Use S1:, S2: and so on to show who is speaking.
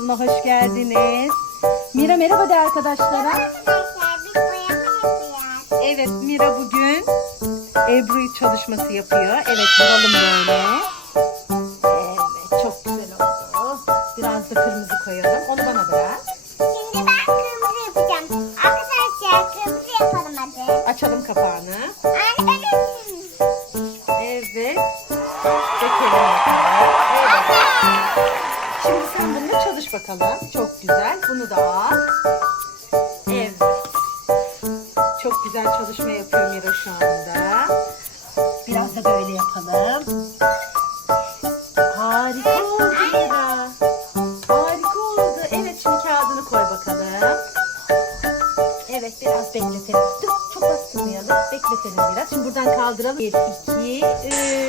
S1: kanalına hoş geldiniz. Mira merhaba de arkadaşlara. Evet Mira bugün Ebru çalışması yapıyor. Evet vuralım böyle. Evet çok güzel oldu. Biraz da kırmızı koyalım. Onu bana bırak.
S2: Şimdi ben kırmızı yapacağım. Arkadaşlar kırmızı yapalım hadi.
S1: Açalım kapağını.
S2: Anne ben açayım.
S1: Evet. Dökelim bakalım. Şimdi sen bununla çalış bakalım. Çok güzel. Bunu da al. Evet. Çok güzel çalışma yapıyor Mira şu anda. Biraz da böyle yapalım. Harika oldu Mira. Harika oldu. Evet şimdi kağıdını koy bakalım. Evet biraz bekletelim. Dur çok bastırmayalım. Bekletelim biraz. Şimdi buradan kaldıralım. 1, 2, 3.